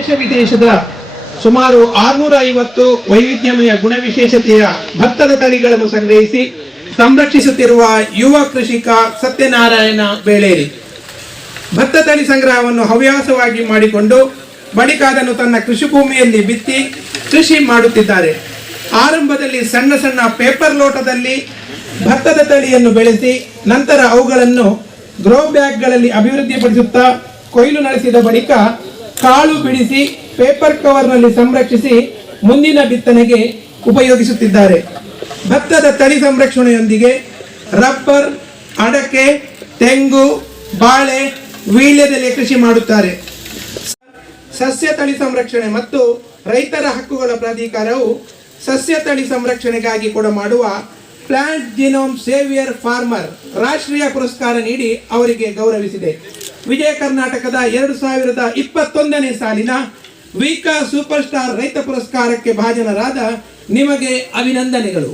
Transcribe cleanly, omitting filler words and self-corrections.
ದೇಶ ವಿದೇಶದ ಸುಮಾರು 650 ವೈವಿಧ್ಯಮಯ ಗುಣವಿಶೇಷತೆಯ ಭತ್ತದ ತಳಿಗಳನ್ನು ಸಂಗ್ರಹಿಸಿ ಸಂರಕ್ಷಿಸುತ್ತಿರುವ ಯುವ ಕೃಷಿಕ ಸತ್ಯನಾರಾಯಣ ಬೇಳೇರಿ ಭತ್ತ ತಳಿ ಸಂಗ್ರಹವನ್ನು ಹವ್ಯಾಸವಾಗಿ ಮಾಡಿಕೊಂಡು ಬಳಿಕ ಅದನ್ನು ತನ್ನ ಕೃಷಿ ಭೂಮಿಯಲ್ಲಿ ಬಿತ್ತಿ ಕೃಷಿ ಮಾಡುತ್ತಿದ್ದಾರೆ. ಆರಂಭದಲ್ಲಿ ಸಣ್ಣ ಸಣ್ಣ ಪೇಪರ್ ಲೋಟದಲ್ಲಿ ಭತ್ತದ ತಳಿಯನ್ನು ಬೆಳೆಸಿ ನಂತರ ಅವುಗಳನ್ನು ಗ್ರೋ ಬ್ಯಾಗ್ಗಳಲ್ಲಿ ಅಭಿವೃದ್ಧಿಪಡಿಸುತ್ತಾ ಕೊಯ್ಲು ನಡೆಸಿದ ಬಳಿಕ ಕಾಳು ಬಿಡಿಸಿ ಪೇಪರ್ ಕವರ್ನಲ್ಲಿ ಸಂರಕ್ಷಿಸಿ ಮುಂದಿನ ಬಿತ್ತನೆಗೆ ಉಪಯೋಗಿಸುತ್ತಿದ್ದಾರೆ. ಭತ್ತದ ತಳಿ ಸಂರಕ್ಷಣೆಯೊಂದಿಗೆ ರಬ್ಬರ್, ಅಡಕೆ, ತೆಂಗು, ಬಾಳೆ, ವೀಳ್ಯದೆಲೆ ಕೃಷಿ ಮಾಡುತ್ತಾರೆ. ಸಸ್ಯ ತಳಿ ಸಂರಕ್ಷಣೆ ಮತ್ತು ರೈತರ ಹಕ್ಕುಗಳ ಪ್ರಾಧಿಕಾರವು ಸಸ್ಯ ತಳಿ ಸಂರಕ್ಷಣೆಗಾಗಿ ಮಾಡುವ ಪ್ಲಾಂಟ್ ಜಿನೋಮ್ ಸೇವಿಯರ್ ಫಾರ್ಮರ್ ರಾಷ್ಟ್ರೀಯ ಪುರಸ್ಕಾರ ನೀಡಿ ಅವರಿಗೆ ಗೌರವಿಸಿದೆ. ವಿಜಯ ಕರ್ನಾಟಕದ 2021ನೇ ಸಾಲಿನ ವಿಕಾ ಸೂಪರ್ ಸ್ಟಾರ್ ರೈತ ಪುರಸ್ಕಾರಕ್ಕೆ ಭಾಜನರಾದ ನಿಮಗೆ ಅಭಿನಂದನೆಗಳು.